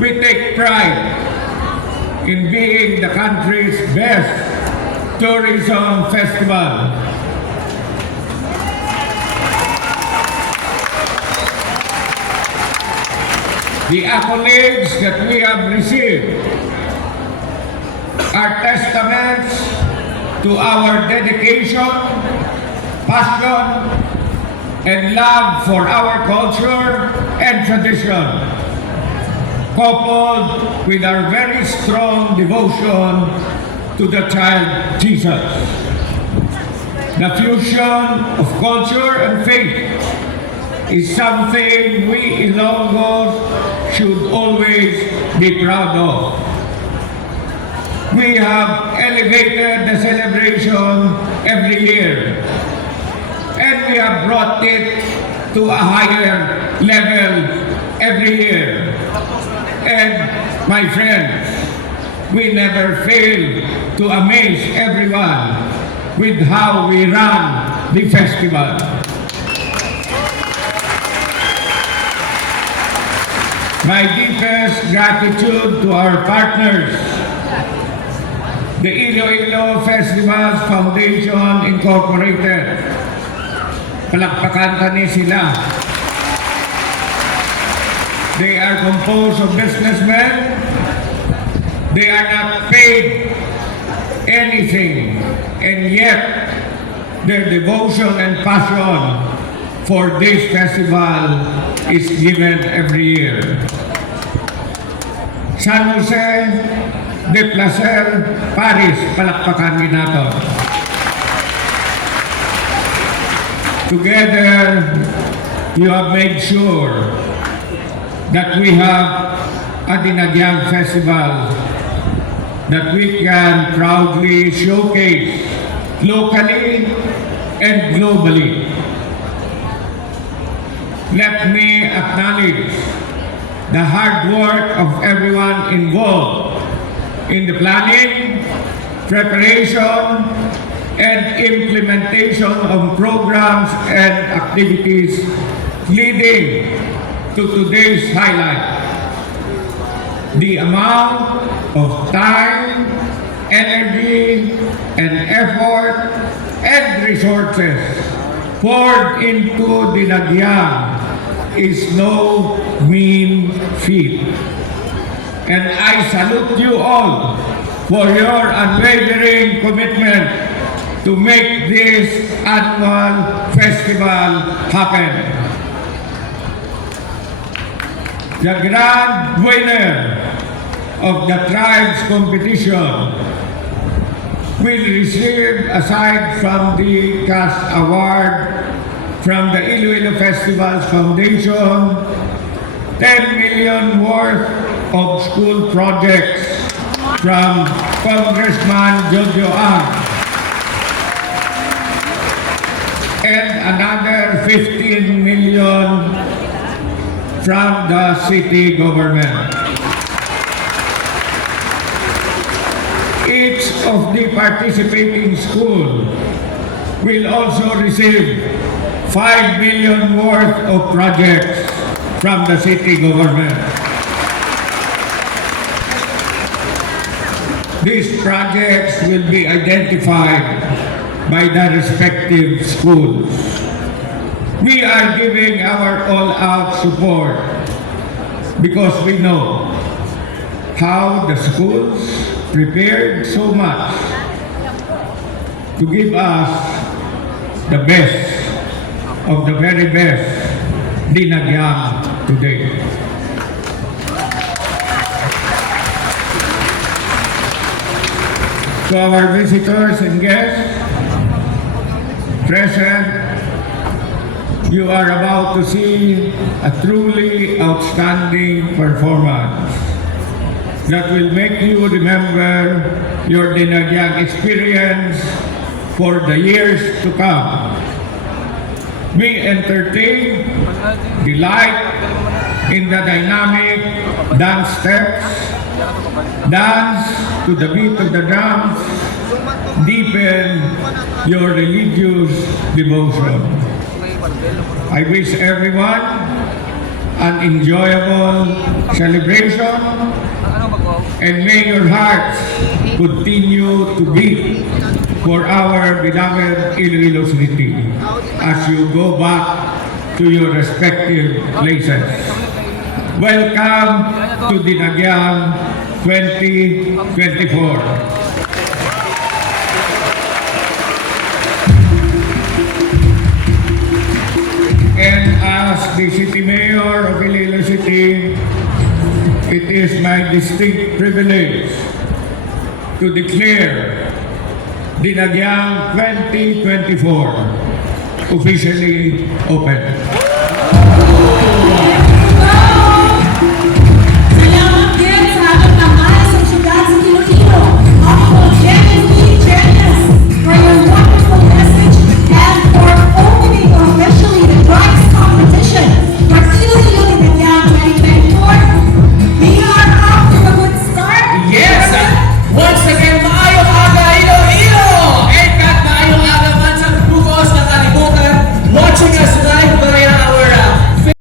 We take pride in being the country's best tourism festival. The accolades that we have received are testaments to our dedication, passion, and love for our culture and tradition, coupled with our very strong devotion to the child Jesus. The fusion of culture and faith is something we Ilonggos should always be proud of. We have elevated the celebration every year, and we have brought it to a higher level every year. And my friends, we never fail to amaze everyone with how we run the festival. My deepest gratitude to our partners, the Iloilo Festivals Foundation Incorporated. Palakpakan tani sila. They are composed of businessmen. They are not paid anything, and yet their devotion and passion for this festival is given every year. San Jose de Placer, Paris, palakpakan din nato. Together, you have made sure that we have a Dinagyang Festival that we can proudly showcase locally and globally. Let me acknowledge the hard work of everyone involved in the planning, preparation, and implementation of programs and activities leading to today's highlight. The amount of time, energy, and effort and resources poured into Dinagyang is no mean feat. And I salute you all for your unwavering commitment to make this annual festival happen. The grand winner of the tribes competition will receive, aside from the CAS award from the Iloilo Festivals Foundation, 10 million worth of school projects from Congressman Jojo Ang, and another 15 million from the city government. Each of the participating schools will also receive 5 million worth of projects from the city government. These projects will be identified by the respective schools. We are giving our all-out support because we know how the schools prepared so much to give us the best of the very best Dinagyang today. To our visitors and guests present, you are about to see a truly outstanding performance that will make you remember your Dinagyang experience for the years to come. We entertain, delight in the dynamic dance steps, dance to the beat of the drums, deepen your religious devotion. I wish everyone an enjoyable celebration, and may your hearts continue to beat for our beloved Iloilo City as you go back to your respective places. Welcome to Dinagyang 2024. And as the City Mayor of Iloilo City, it is my distinct privilege to declare Dinagyang 2024 officially open.